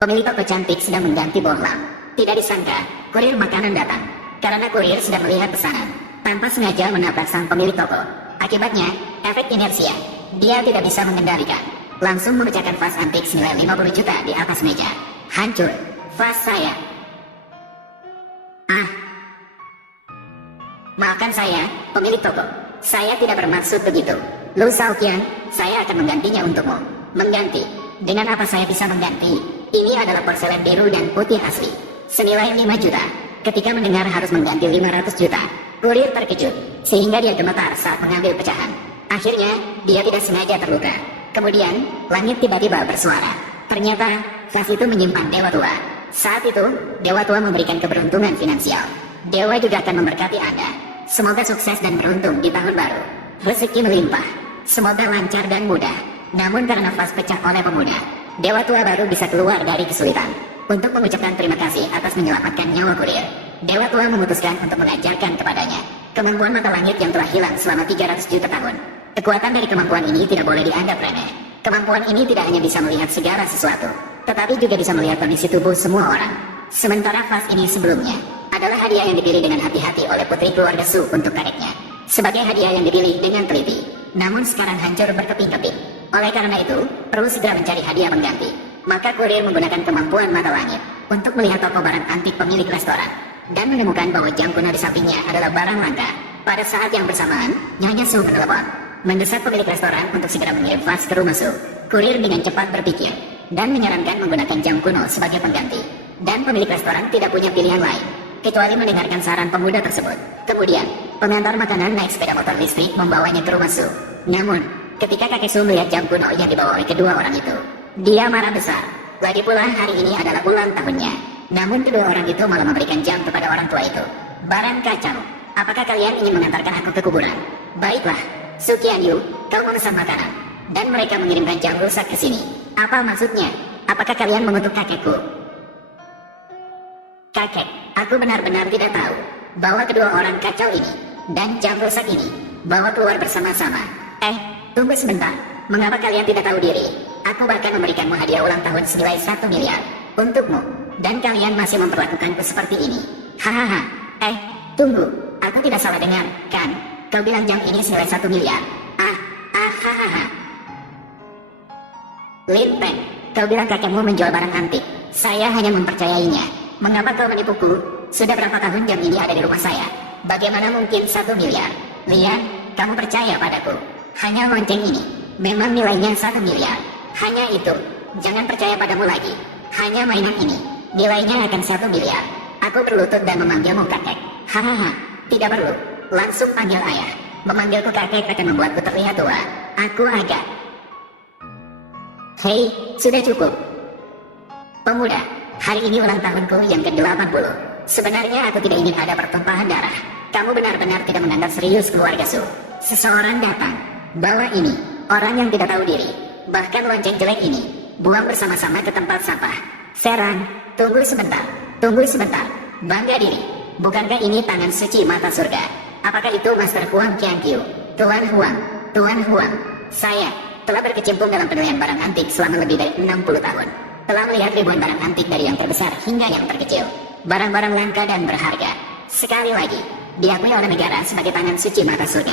Pemilik toko cantik sedang mengganti bohlam. Tidak disangka, kurir makanan datang. Karena kurir sedang melihat pesanan, tanpa sengaja menabrak sang pemilik toko. Akibatnya, efek inersia. Dia tidak bisa mengendalikan. Langsung memecahkan vas antik senilai 50 juta di atas meja. Hancur. Vas saya. Maafkan saya, pemilik toko. Saya tidak bermaksud begitu. Lu Xiaoqian, saya akan menggantinya untukmu. Mengganti. Dengan apa saya bisa mengganti? Ini adalah porselen biru dan putih asli. Senilai 5 juta. Ketika mendengar harus mengganti 500 juta, kurir terkejut, sehingga dia gemetar saat mengambil pecahan. Akhirnya, dia tidak sengaja terluka. Kemudian, langit tiba-tiba bersuara. Ternyata, vas itu menyimpan Dewa Tua. Saat itu, Dewa Tua memberikan keberuntungan finansial. Dewa juga akan memberkati Anda. Semoga sukses dan beruntung di tahun baru. Rezeki melimpah. Semoga lancar dan mudah. Namun karena vas pecah oleh pemuda, Dewa Tua baru bisa keluar dari kesulitan. Untuk mengucapkan terima kasih atas menyelamatkan nyawa kurir, Dewa Tua memutuskan untuk mengajarkan kepadanya kemampuan mata langit yang telah hilang selama 300 juta tahun. Kekuatan dari kemampuan ini tidak boleh dianggap remeh. Kemampuan ini tidak hanya bisa melihat segala sesuatu, tetapi juga bisa melihat kondisi tubuh semua orang. Sementara vas ini sebelumnya adalah hadiah yang dipilih dengan hati-hati oleh putri keluarga Su untuk kakeknya. Sebagai hadiah yang dipilih dengan teliti, namun sekarang hancur berkeping-keping. Oleh karena itu, perlu segera mencari hadiah pengganti. Maka kurir menggunakan kemampuan mata langit untuk melihat toko barang antik pemilik restoran dan menemukan bahwa jam kuno di sampingnya adalah barang langka. Pada saat yang bersamaan, Nyonya Su bertelepon, mendesak pemilik restoran untuk segera mengirim vas ke rumah Su. Kurir dengan cepat berpikir dan menyarankan menggunakan jam kuno sebagai pengganti. Dan pemilik restoran tidak punya pilihan lain kecuali mendengarkan saran pemuda tersebut. Kemudian, pengantar makanan naik sepeda motor listrik membawanya ke rumah Su. Namun, ketika kakek Su melihat jam kuno yang dibawa oleh kedua orang itu, dia marah besar. Lagi pula hari ini adalah ulang tahunnya. Namun kedua orang itu malah memberikan jam kepada orang tua itu. Barang kacau. Apakah kalian ingin mengantarkan aku ke kuburan? Baiklah, Su Qianyu, kau memesan makanan. Dan mereka mengirimkan jam rusak ke sini. Apa maksudnya? Apakah kalian mengutuk kakekku? Kakek, aku benar-benar tidak tahu bahwa kedua orang kacau ini dan jam rusak ini bawa keluar bersama-sama. Tunggu sebentar. Mengapa kalian tidak tahu diri? Aku bahkan memberikanmu hadiah ulang tahun senilai 1 miliar untukmu, dan kalian masih memperlakukanku seperti ini. Hahaha. Tunggu. Aku tidak salah dengar, kan? Kau bilang jam ini senilai 1 miliar. Hahaha. Lin Peng, kau bilang kakekmu menjual barang antik. Saya hanya mempercayainya. Mengapa kau menipuku? Sudah berapa tahun jam ini ada di rumah saya? Bagaimana mungkin 1 miliar? Lian, kamu percaya padaku? Hanya lonceng ini memang nilainya 1 miliar. Hanya itu. Jangan percaya padamu lagi. Hanya mainan ini nilainya akan 1 miliar. Aku berlutut dan memanggilmu kakek. Hahaha. Tidak perlu. Langsung panggil ayah. Memanggilku kakek akan membuatku terlihat tua. Aku agak. Hei, sudah cukup. Pemuda, hari ini ulang tahunku yang ke-80. Sebenarnya aku tidak ingin ada pertumpahan darah. Kamu benar-benar tidak menganggap serius keluarga Su. Seseorang datang. Bawa ini. Orang yang tidak tahu diri. Bahkan lonceng jelek ini buang bersama-sama ke tempat sampah. Serang, tunggu sebentar. Tunggu sebentar. Bangga diri. Bukankah ini tangan suci mata surga? Apakah itu Master Huang Qianqiu? Tuan Huang. Tuan Huang. Saya telah berkecimpung dalam penilaian barang antik selama lebih dari 60 tahun. Telah melihat ribuan barang antik dari yang terbesar hingga yang terkecil. Barang-barang langka dan berharga. Sekali lagi, diakui oleh negara sebagai tangan suci mata surga.